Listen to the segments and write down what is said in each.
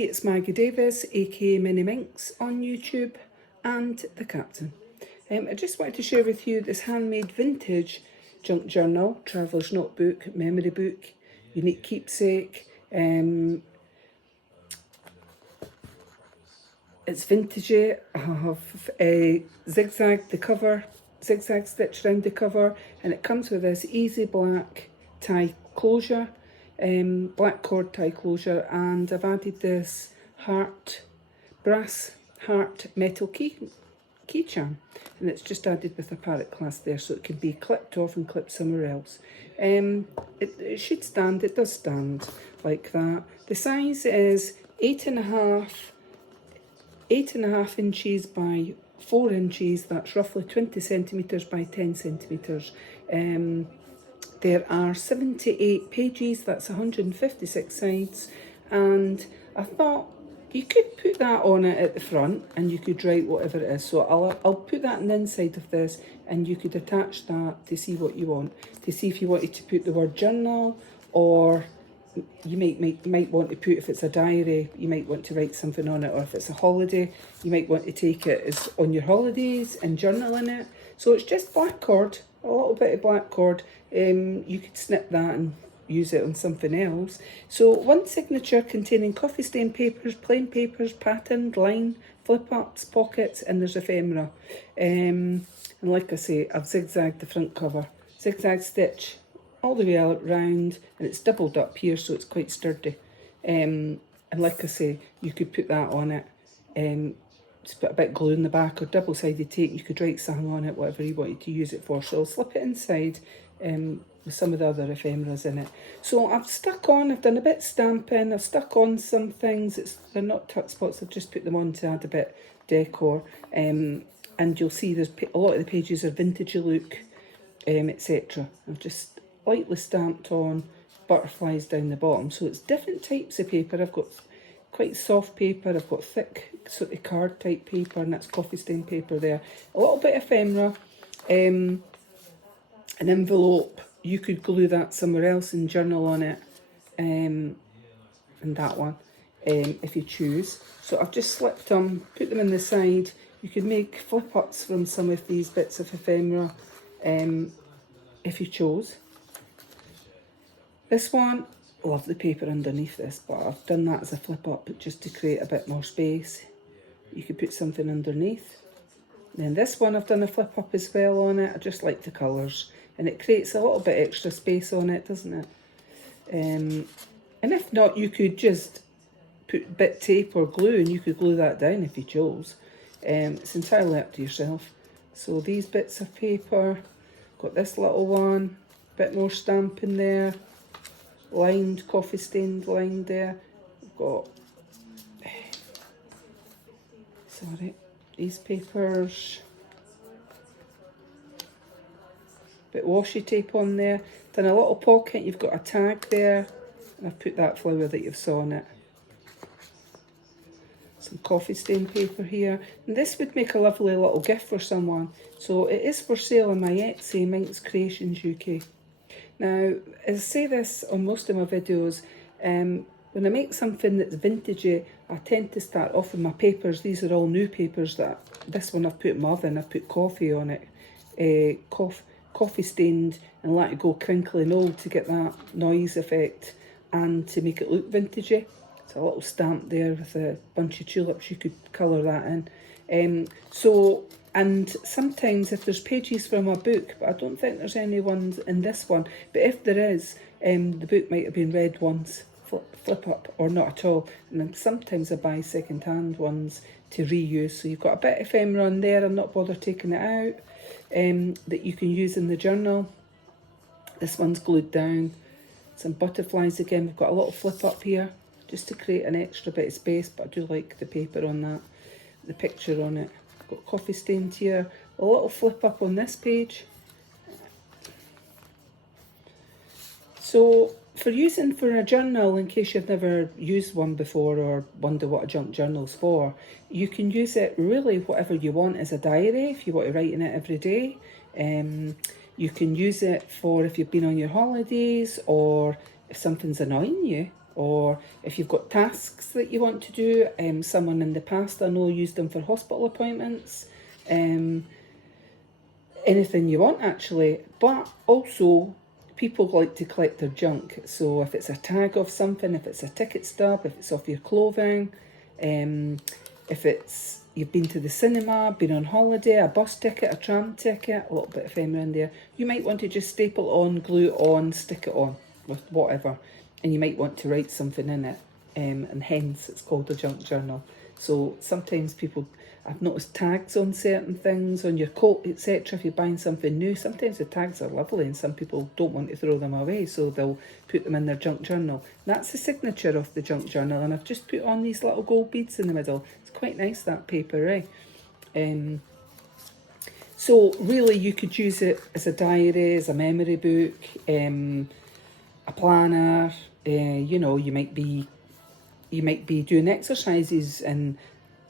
it's Maggie Davis, aka Mini Minx on YouTube and the Captain. I just wanted to share with you this handmade vintage junk journal, traveller's notebook, memory book, unique keepsake. It's vintagey. I have zigzag the cover, zigzag stitch around the cover, and it comes with this easy black tie closure, black cord tie closure, and I've added this brass heart metal key charm, and it's just added with a parrot clasp there, so it can be clipped off and clipped somewhere else. It should stand. It does stand like that. The size is 8.5 inches by 4 inches. That's roughly 20 centimetres by 10 centimetres. There are 78 pages, that's 156 sides, and I thought you could put that on it at the front and you could write whatever it is. So I'll put that on the inside of this, and you could attach that to see what you want, to see if you wanted to put the word journal, or you might want to put, if it's a diary, you might want to write something on it, or if it's a holiday, you might want to take it as on your holidays and journal in it. So it's just black cord, a little bit of black cord. You could snip that and use it on something else. So one signature containing coffee stain papers, plain papers, patterned, line, flip ups, pockets, and there's ephemera. And like I say, I've zigzagged the front cover, zigzag stitch all the way around, and it's doubled up here, so it's quite sturdy. And like I say, you could put that on it. Just put a bit of glue in the back or double-sided tape. You could write something on it, whatever you wanted to use it for. So I'll slip it inside with some of the other ephemeras in it. So I've done a bit of stamping, I've stuck on some things. They're not tuck spots, I've just put them on to add a bit decor. And you'll see there's a lot of the pages are vintagey look, etc. I've just lightly stamped on butterflies down the bottom. So it's different types of paper. I've got quite soft paper, I've got thick sort of card type paper, and that's coffee stain paper there. A little bit of ephemera, an envelope. You could glue that somewhere else and journal on it, and that one, if you choose. So I've just slipped them, put them in the side. You could make flip ups from some of these bits of ephemera, if you chose. This one, love the paper underneath this, but I've done that as a flip up just to create a bit more space. You could put something underneath. Then this one I've done a flip up as well on it. I just like the colours, and it creates a little bit extra space on it, doesn't it? And if not, you could just put a bit tape or glue, and you could glue that down if you chose. It's entirely up to yourself. So these bits of paper, got this little one, bit more stamping there, lined, coffee stained lined there. I've got, these papers, bit washi tape on there, done a little pocket, you've got a tag there, and I've put that flower that you've saw on it. Some coffee stain paper here, and this would make a lovely little gift for someone. So it is for sale on my Etsy, MinxCreationsUK. Now, as I say this on most of my videos, when I make something that's vintagey, I tend to start off with my papers. These are all new papers. This one I've put in my oven, I've put coffee on it, coffee stained, and let it go crinkly and old to get that noise effect and to make it look vintagey. It's a little stamp there with a bunch of tulips, you could colour that in. And sometimes if there's pages from a book, but I don't think there's any ones in this one, but if there is, the book might have been read once, flip up, or not at all. And then sometimes I buy second-hand ones to reuse. So you've got a bit of ephemera on there, I'm not bothered taking it out, that you can use in the journal. This one's glued down. Some butterflies again. We've got a little flip up here, just to create an extra bit of space, but I do like the paper on that, the picture on it. Got coffee stained here, a little flip up on this page. So for using for a journal, in case you've never used one before or wonder what a junk journal's for, you can use it really whatever you want as a diary if you want to write in it every day. You can use it for if you've been on your holidays, or if something's annoying you, or if you've got tasks that you want to do. Someone in the past I know used them for hospital appointments. Anything you want actually, but also people like to collect their junk. So if it's a tag of something, if it's a ticket stub, if it's off your clothing, if it's you've been to the cinema, been on holiday, a bus ticket, a tram ticket, a little bit of ephemera in there, you might want to just staple it on, glue it on, stick it on with whatever, and you might want to write something in it, and hence it's called a junk journal. So sometimes people, I've noticed tags on certain things, on your coat, etc. If you're buying something new, sometimes the tags are lovely and some people don't want to throw them away, so they'll put them in their junk journal. That's the signature of the junk journal, and I've just put on these little gold beads in the middle. It's quite nice, that paper, eh? So really you could use it as a diary, as a memory book, a planner. You know, you might be doing exercises and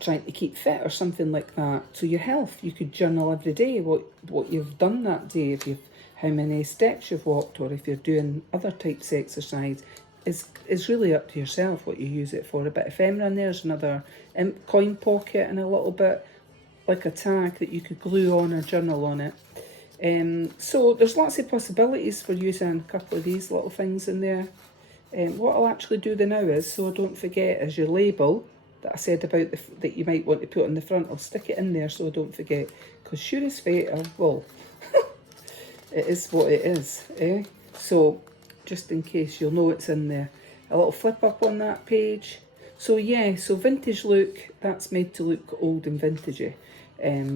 trying to keep fit or something like that. So your health, you could journal every day what you've done that day, if you've how many steps you've walked, or if you're doing other types of exercise. Is really up to yourself what you use it for. A bit of ephemera in there's another coin pocket, and a little bit like a tag that you could glue on or journal on it. So there's lots of possibilities for using a couple of these little things in there. What I'll actually do now is, so I don't forget, is your label that I said about that you might want to put on the front. I'll stick it in there so I don't forget, because sure as fate, well, it is what it is, eh? So just in case, you'll know it's in there. A little flip up on that page. So yeah, so vintage look, that's made to look old and vintagey,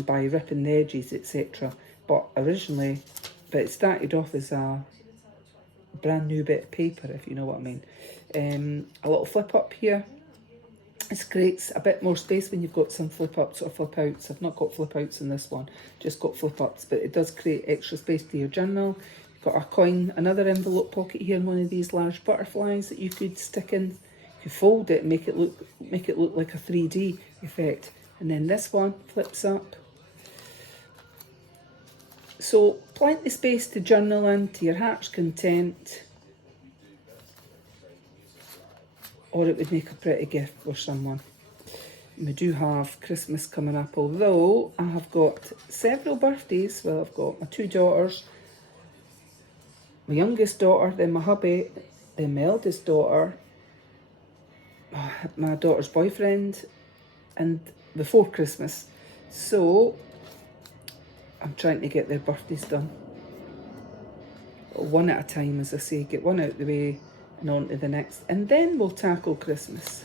by ripping the edges, etc. But it started off as a brand new bit of paper, if you know what I mean. A little flip up here. It creates a bit more space when you've got some flip ups or flip outs. I've not got flip outs in this one, just got flip ups, but it does create extra space to your journal. You've got a coin, another envelope pocket here, and one of these large butterflies that you could stick in. You could fold it and make it look like a 3D effect. And then this one flips up. So plenty of space to journal in to your heart's content, or it would make a pretty gift for someone. We do have Christmas coming up, although I have got several birthdays. Well, I've got my two daughters, my youngest daughter, then my hubby, then my eldest daughter, my daughter's boyfriend, and before Christmas. So I'm trying to get their birthdays done. One at a time, as I say, get one out the way and on to the next. And then we'll tackle Christmas.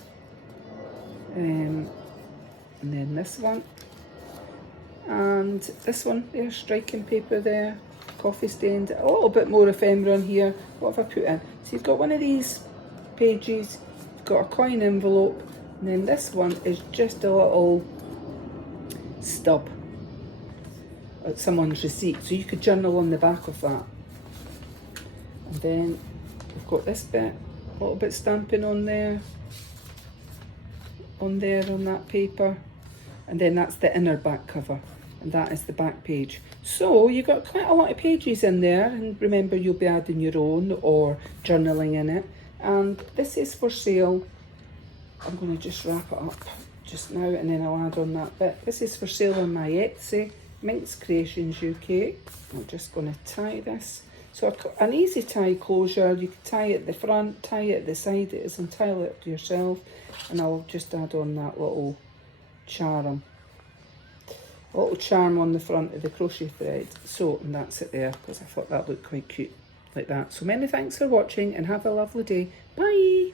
And then this one. And this one there, striking paper there, coffee stained, a little bit more ephemera in here. What have I put in? So you've got one of these pages, you've got a coin envelope, and then this one is just a little stub, someone's receipt, so you could journal on the back of that. And then we've got this bit, a little bit stamping on that paper, and then that's the inner back cover, and that is the back page. So you've got quite a lot of pages in there, and remember, you'll be adding your own or journaling in it. And this is for sale. I'm going to just wrap it up just now, and then I'll add on that bit. This is for sale on my Etsy, MinxCreationsUK. I'm just going to tie this. So an easy tie closure. You can tie it at the front, tie it at the side. It is entirely up to yourself. And I'll just add on that little charm. A little charm on the front of the crochet thread. So, and that's it there, because I thought that looked quite cute like that. So many thanks for watching, and have a lovely day. Bye!